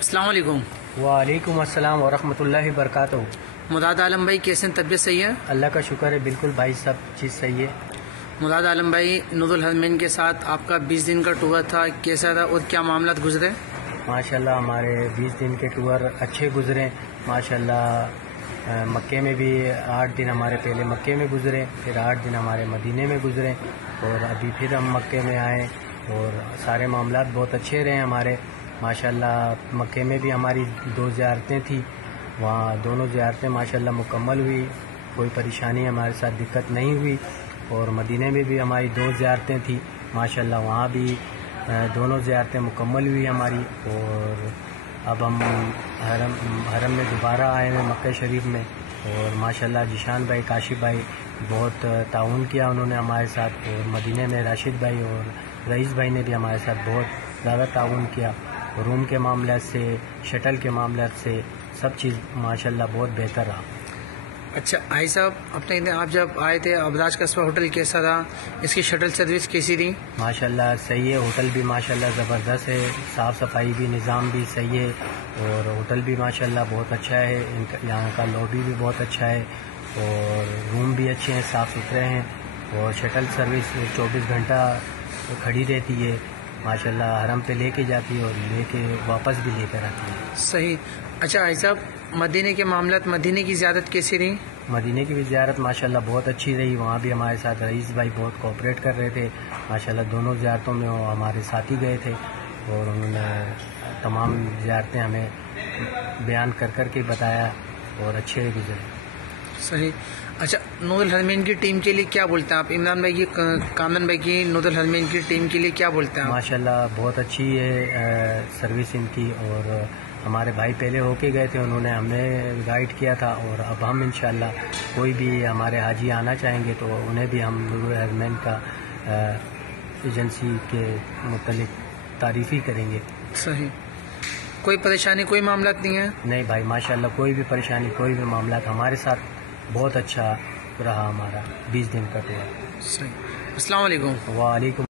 السلام علیکم۔ وعلیکم السلام ورحمۃ اللہ وبرکاتہ۔ مداد عالم بھائی کیسے ہیں؟ طبیعت صحیح ہے؟ اللہ کا شکر ہے، بالکل بھائی سب چیز صحیح ہے۔ مداد عالم بھائی، نود الحرمین کے ساتھ آپ کا 20 دن کا ٹور تھا، کیسا تھا اور کیا معاملات گزرے؟ ماشاءاللہ ہمارے 20 دن کے ٹور اچھے گزرے ماشاءاللہ۔ مکے میں بھی 8 دن ہمارے پہلے مکے میں گزرے، پھر 8 دن ہمارے مدینے میں گزرے، اور ابھی پھر ہم مکے میں آئے، اور سارے معاملات بہت اچھے رہے ہمارے ماشاءاللہ۔ مکے میں بھی ہماری 2 زیارتیں تھیں، وہاں دونوں زیارتیں ماشاءاللہ مکمل ہوئی، کوئی پریشانی ہمارے ساتھ دقت نہیں ہوئی۔ اور مدینے میں بھی ہماری 2 زیارتیں تھیں ماشاءاللہ، وہاں بھی دونوں زیارتیں مکمل ہوئی ہماری۔ اور اب ہم حرم میں دوبارہ آئے ہیں مکہ شریف میں، اور ماشاءاللہ جیشان بھائی، کاشف بھائی بہت تعاون کیا انہوں نے ہمارے ساتھ، اور مدینے میں راشد بھائی اور رئیس بھائی نے بھی ہمارے ساتھ بہت زیادہ تعاون کیا۔ روم کے معاملات سے، شٹل کے معاملات سے، سب چیز ماشاءاللہ بہت بہتر رہا۔ اچھا آئی صاحب، آپ جب آئے تھے ابراج قصبہ ہوٹل کیسا تھا؟ اس کی شٹل سروس کیسی تھی؟ ماشاءاللہ صحیح ہے، ہوٹل بھی ماشاءاللہ زبردست ہے، صاف صفائی بھی، نظام بھی صحیح ہے، اور ہوٹل بھی ماشاءاللہ بہت اچھا ہے، یہاں کا لابی بھی بہت اچھا ہے، اور روم بھی اچھے ہیں، صاف ستھرے ہیں، اور شٹل سروس 24 گھنٹہ کھڑی رہتی ہے ماشاءاللہ، حرم پہ لے کے جاتی ہے اور لے کے واپس بھی لے کر آتی ہے۔ صحیح۔ اچھا آئی صاحب، مدینے کے معاملات، مدینے کی زیارت کیسی رہی؟ مدینے کی بھی زیارت ماشاءاللہ بہت اچھی رہی، وہاں بھی ہمارے ساتھ رئیس بھائی بہت کوآپریٹ کر رہے تھے ماشاءاللہ، دونوں زیارتوں میں وہ ہمارے ساتھ ہی گئے تھے، اور انہوں نے تمام زیارتیں ہمیں بیان کر کے بتایا، اور اچھے گزرے۔ صحیح۔ اچھا، نود الحرمین کی ٹیم کے لیے کیا بولتے ہیں آپ؟ عمران بھائی کی، کامران بھائی کی نود الحرمین کی ٹیم کے لیے کیا بولتے ہیں آپ؟ ماشاءاللہ بہت اچھی ہے سروس ان کی، اور ہمارے بھائی پہلے ہو کے گئے تھے، انہوں نے ہمیں گائیڈ کیا تھا، اور اب ہم انشاءاللہ کوئی بھی ہمارے حاجی آنا چاہیں گے تو انہیں بھی ہم نور الحرمین کا ایجنسی کے متعلق تعریف ہی کریں گے۔ صحیح۔ کوئی پریشانی، کوئی معاملات نہیں ہے؟ نہیں بھائی ماشاءاللہ، کوئی بھی پریشانی، کوئی بھی معاملات، ہمارے ساتھ بہت اچھا رہا ہمارا 20 دن کا ٹور۔ صحیح۔ السلام علیکم۔ وعلیکم